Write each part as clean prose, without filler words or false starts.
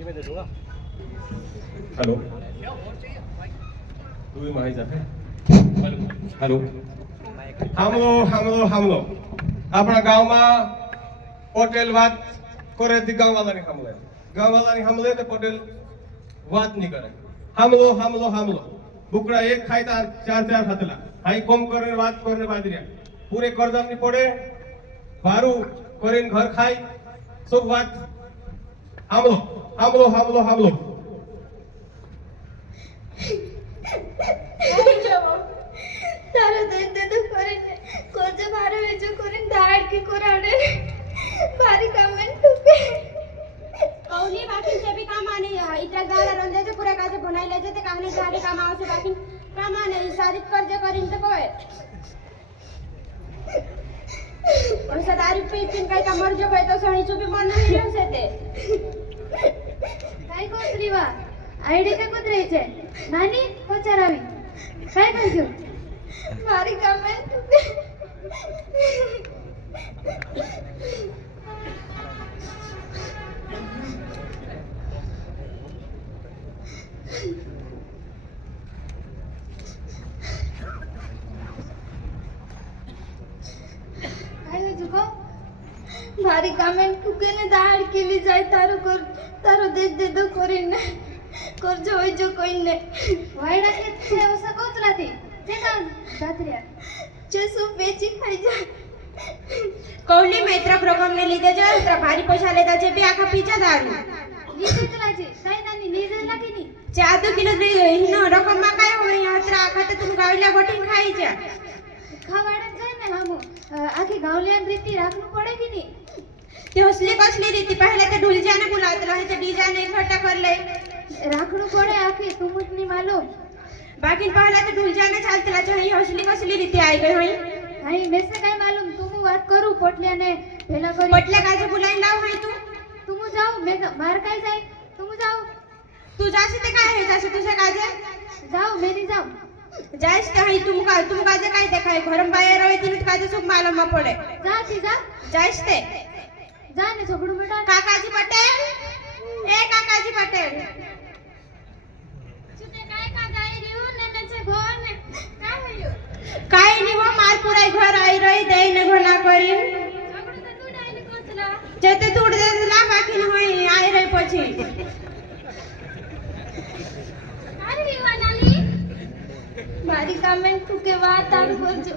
Hello तू भी माही जाते हेलो હામલો આપણા ગામમાં પટેલ વાત કરે તે ગામવાળાની સાંભળે ગામવાળાની સાંભળે તો પટેલ વાત નહીં કરે હામલો બુકડા એક ખાય તા ચાર ખાતલા હાઈ કોમ કરીને વાત કરીને બાદર્યા પૂરે કરદમ ની પડે ભારું કરીને ઘર ખાય સબ વાત હામલો તારો દર્દ તો કરીને કોજે મારે વેજો કરીને દાડ की कोराडे भारी कामन टुके कौनी बाकी से भी काम आने इतना गाला रंदे जे पूरे काजे बनाई ले जे ते काहने गाड़ी काम आवसे बाकी काम आने शादी करजे करिन तो कोय और सदारी पे पिन काय का मर जो गए तो सणी चुपी मन नहीं रह से ते काय कोसरीवा आईडी का कुदरे छे नानी पचारावी काय करजो भारी कामन टुके भारी कामेन टुके ने दाड़ केली जाय तारो देश दे दो કરીને કરજો હોય જો કોઈને વાયડા કે છે ઓસા કોતરાથી તે કા દાતરિયા જેસુ બેચી ખાઈ જાય कौनी मैत्र प्रोग्राम ने लीधे जो उतरा भारी पैसा लेता जे भी आखा पीछा दारू લીધે તલા છે કાઈ નાની લીધે લાગી ની 4 કિલો દે હિનો રકમ માં કાય હોય ઉતरा આખા તો તું ગાવલા બોટીન ખાઈ જા ખાવાડે જાય ને હમ આખી ગાવલિયાન રીતિ રાખવું પડે કે ની તે कसली रीति पहले तो ढुल जाने बुलाते रहे तो डीजे ने इकट्ठा कर ले રાખવું પડે આખી તુમુત ની માલુમ बाकी पहले तो ढुल जाने चलते जो ये कसली रीति आई गई होई हाई मेसे काय मालूम तुमु વાત કરું પોટલિયા ને ભેલા કરી પોટલે કાજે बुलाई लाव है तुमु जाओ मैं बाहर काय जाय तुमु जाओ तू जासे ते काय है जासे तुझे काजे जाओ मैं नहीं जाऊं जायस ते है तुम काजे काय देखा है घरम बाहेर रहे तीन काजे सुख मालूम में पड़े जा ती जा जायस ते जा ने झगड़ू बेटा काकाजी पटेल ए काकाजी पटेल चुते काय का जाई रियो ने मेचे घर ने का होयो काय नहीं वो मार पूरा घर आई रही दे ने घना करी झगड़ू तो तू डाइले कोतला जते तूड़ दे ला बाकी न होई आई रही પછી अरे रिवा नानी भारी कमेंट तू के बात आन करजो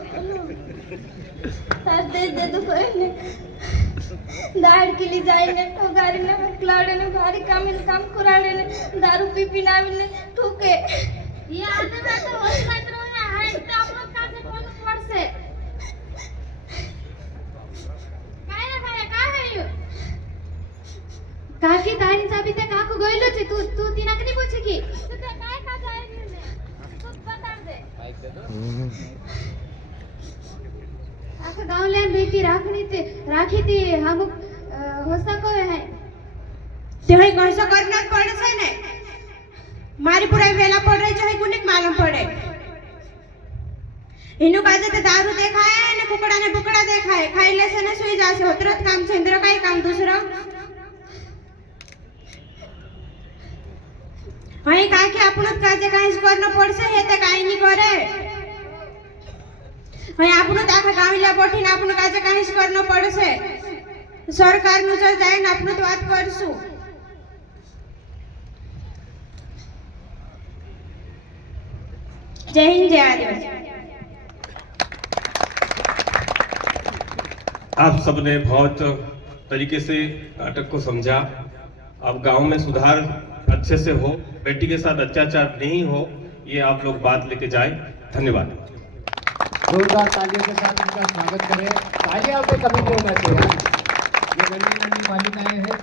तार दे तो कोई ने दाड़ के लिए जाए ने तो गाड़ी ने हकलाड़े ने भारी काम कराड़े ने दारू पी पी ना ने ठोके ये आते बात होई बात रो है हाय तो हम लोग का से कौन पड़से काय रे भाई का है यो काकी तारी चाबी ते काकू गइलो छे तू तीना कनी पूछे की तू ते काय का जाय ने तू बता दे आखा गावल्यान बेटी राखी थी हम होसा को है ते है कैसा करना पड़े છે ને મારી પૂરા વેલા પડ રહી છે કોને માલુમ પડે इनु काजे ते दारू देखाय ने कुकड़ा ने बुकड़ा देखाय खाई लेसे ने सुई जासे होतरत काम છે इंद्र काय काम दूसरो हाय काय के आपणच काजे काहीच करणं पडसे हे ते काही नाही करे हाय आपणच आखा गावल्या बोठीने आपण काजे काहीच करणं पडसे सरकार नु जो जाय ने आपणच વાત કરશું जय हिंद जय आदिवासी। आप सबने बहुत तरीके से नाटक को समझा। अब गांव में सुधार अच्छे से हो, बेटी के साथ अत्याचार नहीं हो, ये आप लोग बात लेके जाए। धन्यवाद। जोरदार तालियों के साथ उनका स्वागत करें। तालियां पे कमी नहीं होना चाहिए। ये नन्ही नन्ही बालिकाएं हैं।